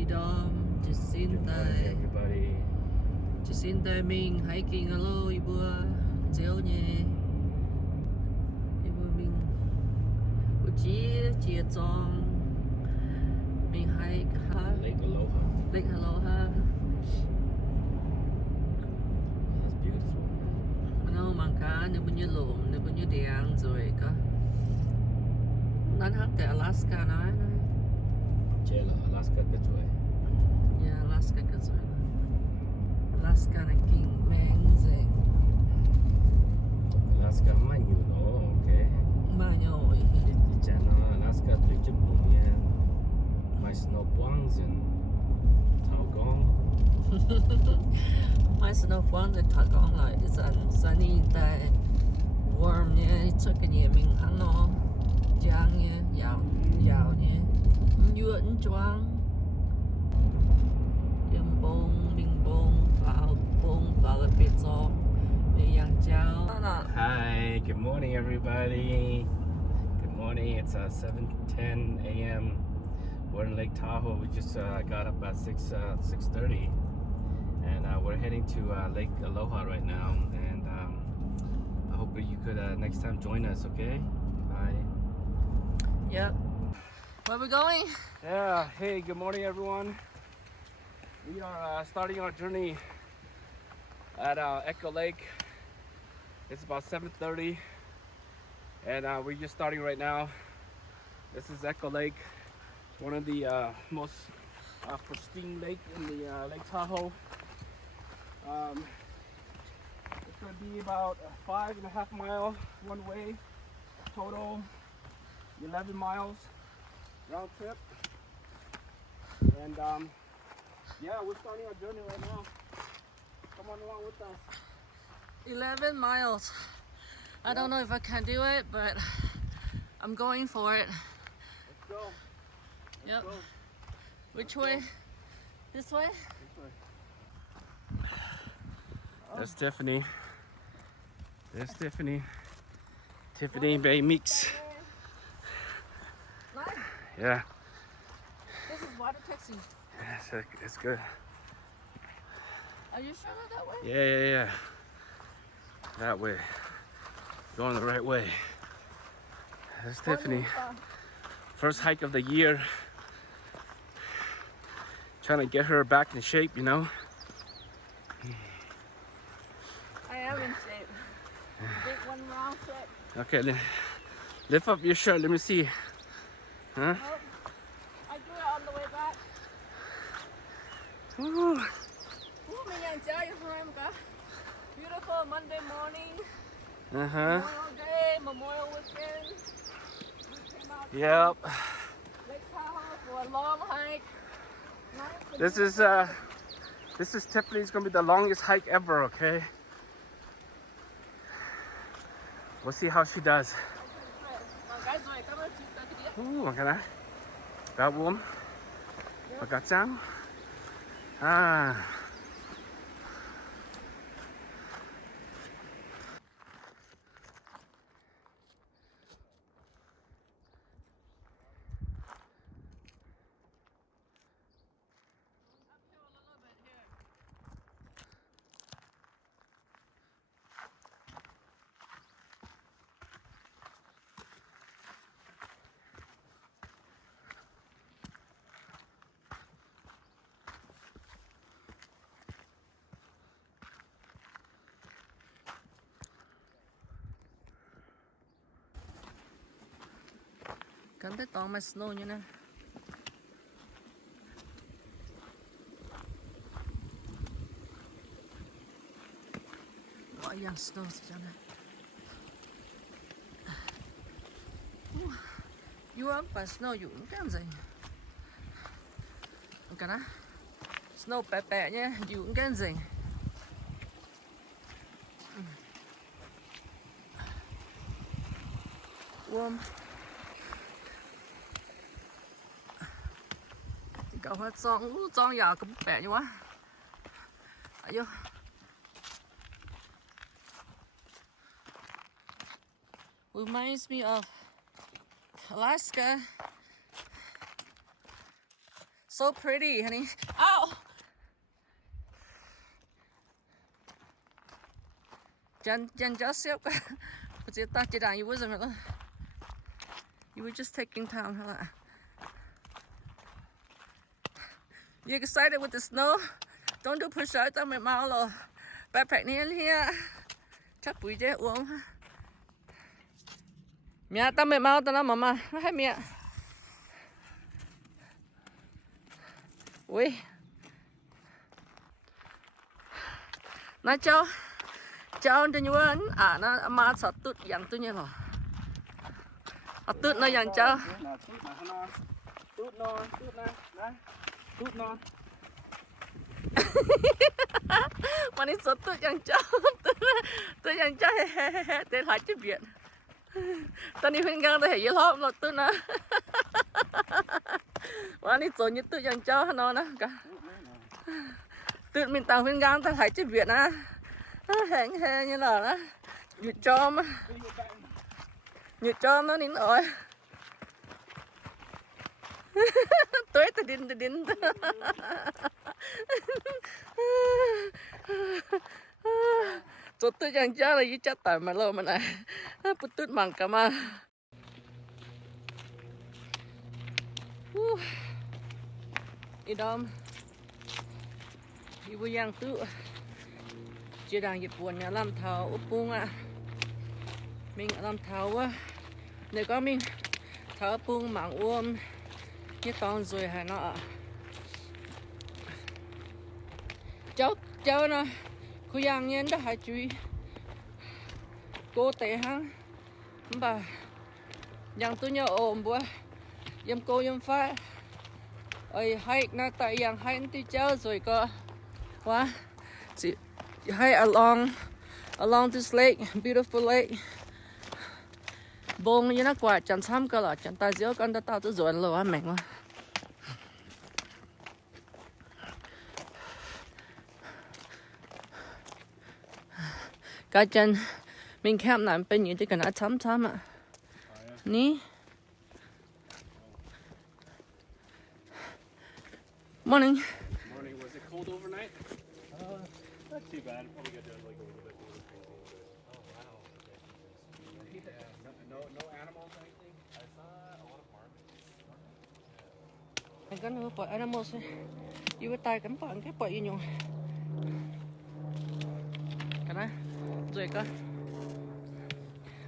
chị Dom, chị xin tay, everybody. chị xin tay mình hiking alo ibu, dẻo nhé, ibu mình, chị chọn mình hike Lake Aloha. Lake Aloha. That's beautiful. Ano mangka, nếu bao nhiêu lùm, nếu bao nhiêu điện rồi cả. Nan hang tại Alaska nói. Chơi là Alaska cái chuối. Yeah, Alaska cái rồi. Alaska là kinh mang gì. Alaska mà nhiều nó ok. Mà nhồi. Đi chả nó Alaska tuyệt chụp bùn nha. My snow quang dân thảo gong. My snowboard thì thật con lại sunny tại warm nha, chắc cái gì mình ăn nó giang nha, giàu giàu nha, nhuận choang, điểm bông vào là biệt gió, bị giang cháo. Hi, good morning everybody. Good morning. It's 7:10 a.m. We're in Lake Tahoe. We just got up at 6:30, and we're heading to Lake Aloha right now. And I hope that you could next time join us. Okay. Bye. Yep. Where we going? Yeah. Hey. Good morning, everyone. We are starting our journey at Echo Lake. It's about 7:30, and we're just starting right now. This is Echo Lake, one of the most pristine lake in the Lake Tahoe. It's going to be about a 5.5 mile one way, total 11 miles round trip. And yeah, we're starting our journey right now. Come on along with us. 11 miles. I don't know if I can do it, but I'm going for it. Let's go. Yep. Go. Which way? This way? This way. There's Tiffany. There's Tiffany. Tiffany Bay Mix. Nice. Yeah. This is water taxi. Yeah, it's good. Are you sure that way? Yeah. That way. Going the right way. There's Tiffany. First hike of the year. Trying to get her back in shape, you know. I am in shape. Big one round trip. Okay, lift up your shirt. Let me see. Huh? Oh, I do it on the way back. Ooh. Mình đang chơi cho em cả. Beautiful Monday morning. Uh-huh. Memorial Day, Memorial Weekend. We came out Yep. to Lake Tahoe for a long hike. Nice. This is Tiffany's gonna be the longest hike ever, okay? We'll see how she does. Ooh, maganda. Got warm. Got some. Ah. Cảm thấy toàn mà snow như nè. Gọi dạng snow cho nè. Europe và snow dũng cái gì? Cái đó. Snow bẹ bẹ nhé, dũng cái gì? Warm. Cậu hết xong giờ cũng bẹ như quá. Ở vô. Reminds me of Alaska. so pretty, honey. Ow! Jan just up. You wasn't. You were just taking time. You excited with the snow? Don't do push-ups. Tao mày mau rồi. Backpack in here. Chắc bụi chết uống. Mẹ tao mày mau tao nói mama. Hai mẹ. Ui. Nói cháu cho như vậy nó mà sợ tụt dặn tôi như rồi tụt nó dặn cho tụt non mà đi sợ tụt dặn cho tụt dặn cho để lại chữ Việt tao đi khuyên gang tôi thấy lắm là tụt nó mà đi sợ như tụt dặn cho nó nè cả tụt mình tao khuyên gang tao thấy chữ Việt nè hẹn như là đó nhiệt cho nó nín rồi tối ta đinh cho tôi chẳng cha là gì chắc tại mà lo mà này bút tút bằng cả mà đi đom đi vui giang tự chỉ đang dịp buồn nhà làm thảo úp bung mình làm thảo á để có mình thảo bung mảng ôm như con rồi hả nó cháu nó khu giang nhiên đó hãy chú ý cô tệ hăng bà giang tôi nhớ ôm bữa yếm cô yếm phải ơi hay nó tại giang hay tí cháu rồi cơ quá chị hay along this lake, beautiful lake. Bông như nó quả chẳng xăm cơ là chẳng ta giữa con ta tao tự rồi là mệt quá. Cái chân mình camp nằm bên như thế cái nó chấm ạ. Ní. Morning. Morning. Was it cold overnight? Not too bad. Probably got to like a little bit crazy. Oh wow. Yeah. No animals or anything. I saw a lot of marmots. I got no for animals. You were tired and cái bội you Can I? Rồi cơ.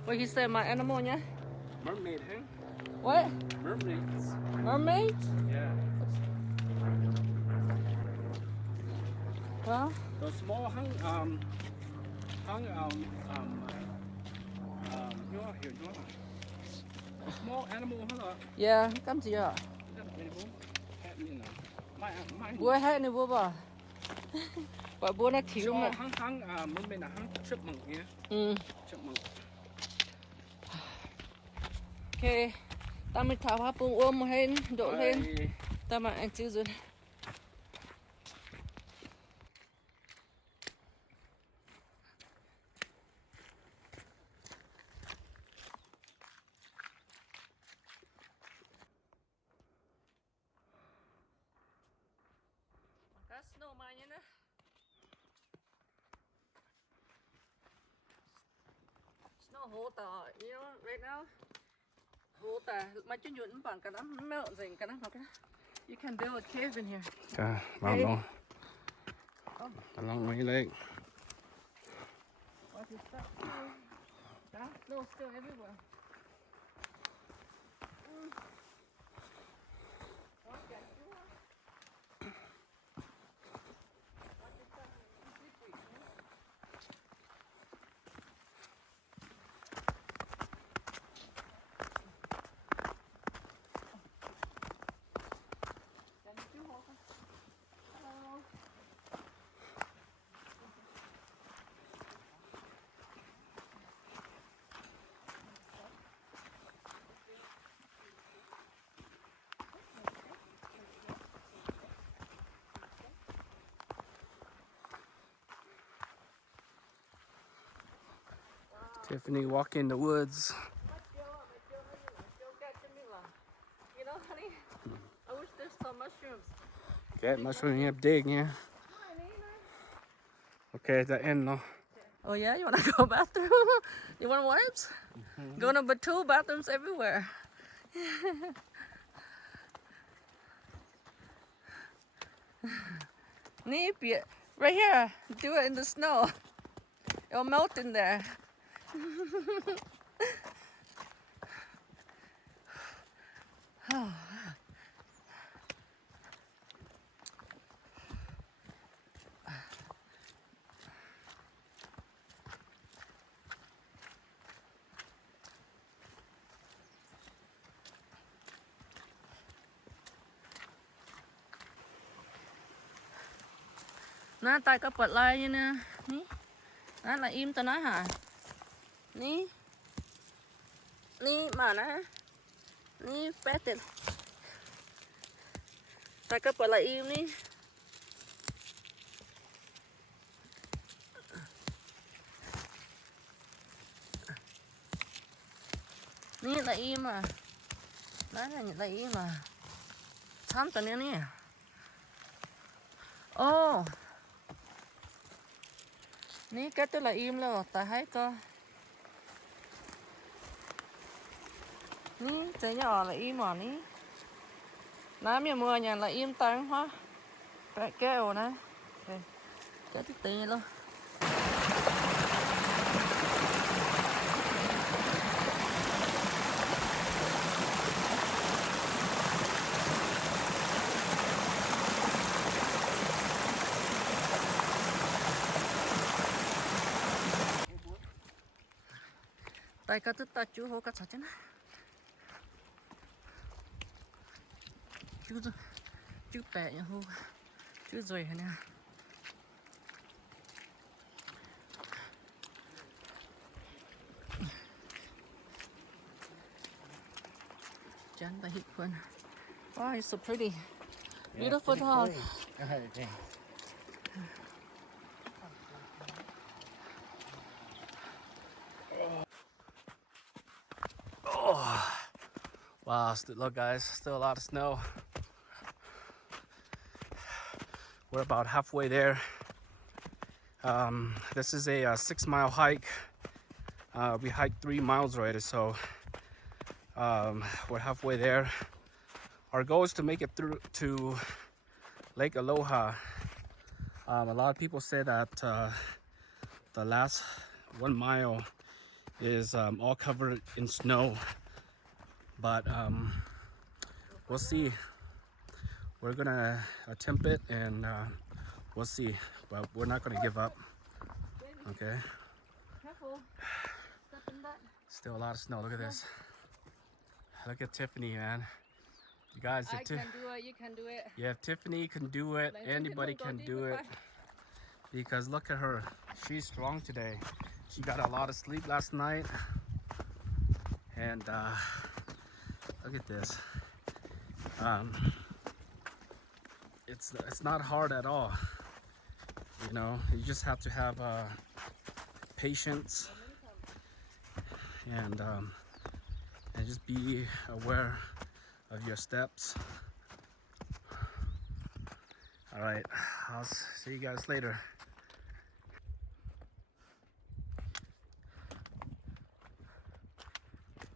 What he said my animal nhá? Mermaid, huh? What? Mermaids. Mermaid? Yeah. Well, The small a small animal, yeah, come to you. Bữa hết này bữa bà. Bà bữa nó thiếu mà. Mermaid là chipmunk nhé. Chipmunk. Okay, tao mới tháo hoa bông ôm lên, đổ lên. Tao mà anh chịu rồi. Cái snow mai nhé. Snow hố tờ, you know, right now. Hố tờ, mà chú nhuận bằng cái đó melt dành cái đó mà cái. You can build a cave in here. Yeah, wow, along my lake. What is that? That snow still everywhere. Okay. Tiffany walking in the woods. You know, honey, I wish there's some mushroom Okay, mushroom here big, yeah. Okay, the end no. Oh yeah, you wanna go bathroom? You want wipes? Go number 2, bathrooms everywhere. Neep it. Right here. Do it in the snow. It'll melt in there. Nó tay có bật lại như nè. Ní. Nó là im tao nói hả? Ní. Ní mà nó. Ní bét tiền. Tay có bật lại im ní. Ní là im à. Đó là im à. Thắm tao nữa nè. Ô. Ní cái tức là im rồi, ta thấy coi. Ní trái nhỏ là im mà ní. Nám nhà mưa nhà là im tăng hóa. Cái keo này. Cái tí tí luôn. Tay cá tức ta chú hô cá sạch chứ nè. Chú bẹ nhà hô. Chú rồi hả nè. Jan by hit one. Oh, it's so pretty. Beautiful dog. Oh, wow, look guys, still a lot of snow. We're about halfway there. This is a 6-mile hike. We hiked 3 miles already, so we're halfway there. Our goal is to make it through to Lake Aloha. A lot of people say that the last 1 mile is all covered in snow, but we'll see. We're gonna attempt it and we'll see, but we're not gonna give up. Okay. Careful. Step in that. Still a lot of snow. Look at this. Look at Tiffany, man. You guys, I can do it. You can do it. yeah, if Tiffany can do it, anybody can do it. Because look at her. She's strong today. She got a lot of sleep last night. And look at this. It's not hard at all. You know, you just have to have patience and just be aware of your steps. All right, I'll see you guys later.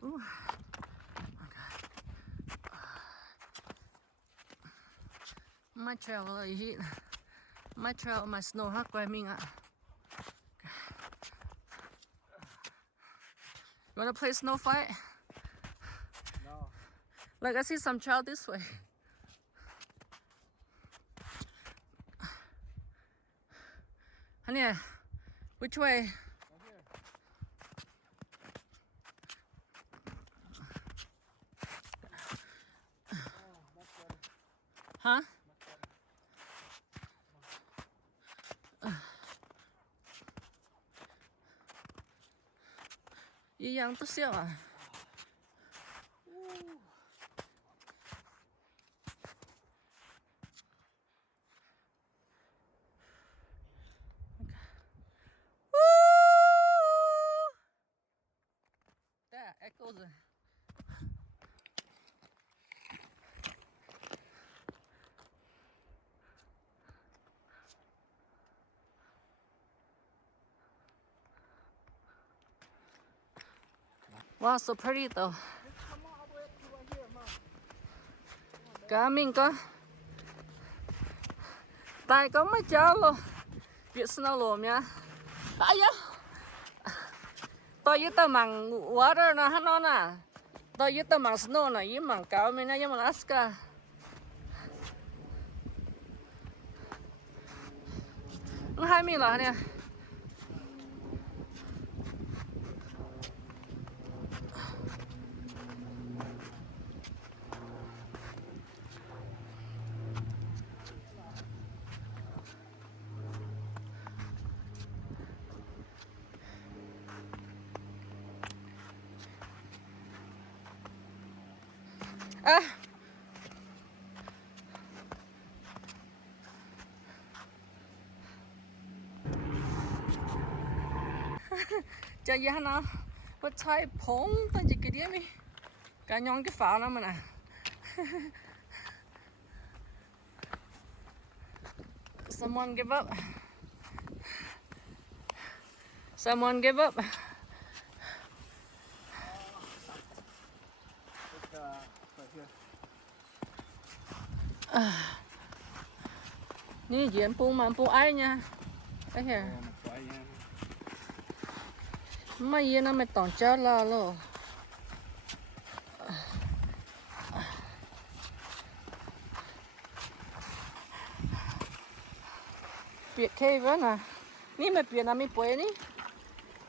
Ooh. My travel heat. My travel, my snow hot climbing up. You wanna play snow fight? No. Like I see some child this way. Honey, which way? Hả? Ý yang tốt xíu à? There, echoes. Wow, so pretty though. Cả mình có tại có mấy cháu luôn biết snow luôn nha. Tại ya tôi với tao mang water nó nó nè, tôi với tao mang snow này với mang cao mình này với mang Alaska. Nó hai mình là nè. À. Chả gì hả nó, có trái phong tao chỉ cái điểm đi, cả nhon cái pháo nó mà nè. Someone give up. Someone give up. Ni diện pung ai nha. Cái here. Mà yên nó mày tỏng chết là luôn. Biệt cave nè. Ni mày biệt là mày bơi ni.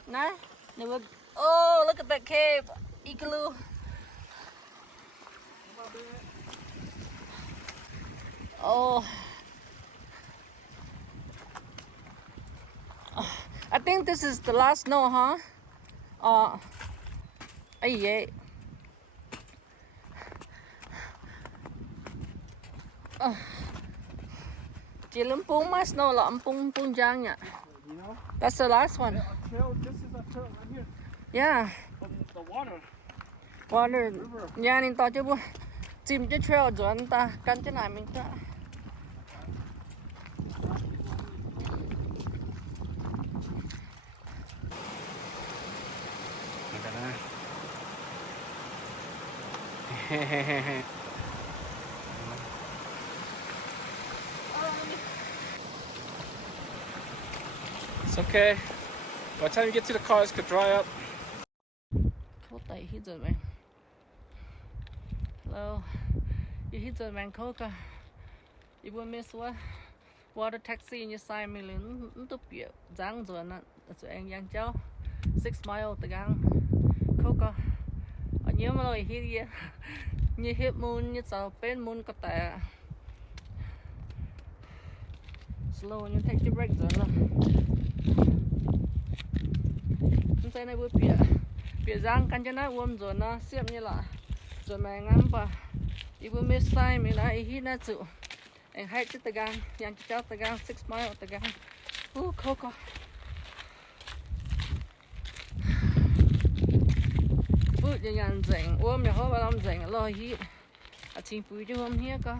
Nè, never. Oh, look at that cave. Igloo. Oh. I think this is the last snow, huh? Yeah. Chỉ lắm pung mà snow là pung giang nhỉ. That's the last one. This is a trail right here. Yeah. From the water. Water. Yeah, nên tao chứ bu. Chìm cái trail rồi anh ta căn cái này mình ta. It's okay. By the time you get to the car, it's gonna dry up. Khâu tay hít rồi mày. Hello. You hít rồi mày khâu cả. You want me to water taxi như sai mình lên nó biểu giang rồi nè. Rồi anh giang cháu 6 mile từ gang. Khâu cả. Ở nhớ mà rồi hít gì. Như hít moon như sao bên moon có tệ. Slow như take the break rồi nè. Cái này vừa bịa giang căn cho nó uống rồi nó xếp như là rồi mà ngắm và đi vừa miss sai mình lại hít nó chịu anh hay chứ tay gang yang cháu tay gang 6 mile tay gang khô bữa giờ nhàn rảnh uống nhà họ làm rảnh lo hít à chính phủ cho hôm here có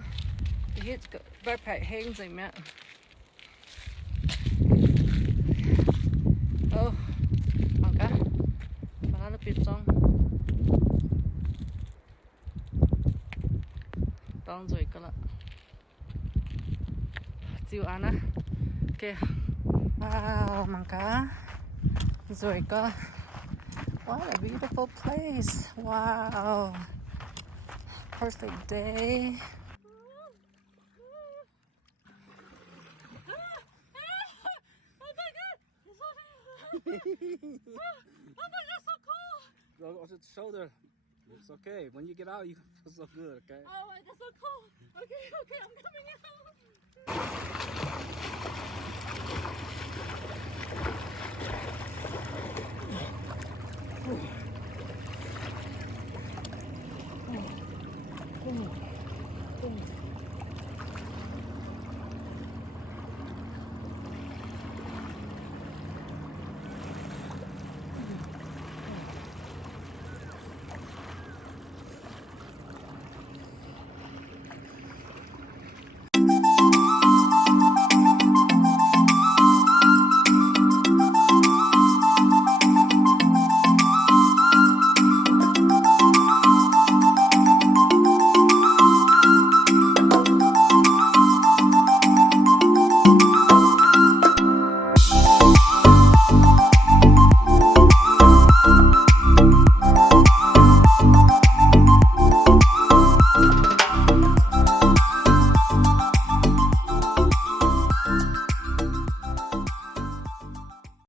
hít bắp phải hang rảnh mẹ mangga mana pisang tong rồi cả chịu ăn á ok wow mangga rồi cả what a beautiful place wow perfect day. Oh, that's so cool. On the shoulder. It's okay. When you get out, you feel so good, okay? Oh, that's so cool. Okay, I'm gonna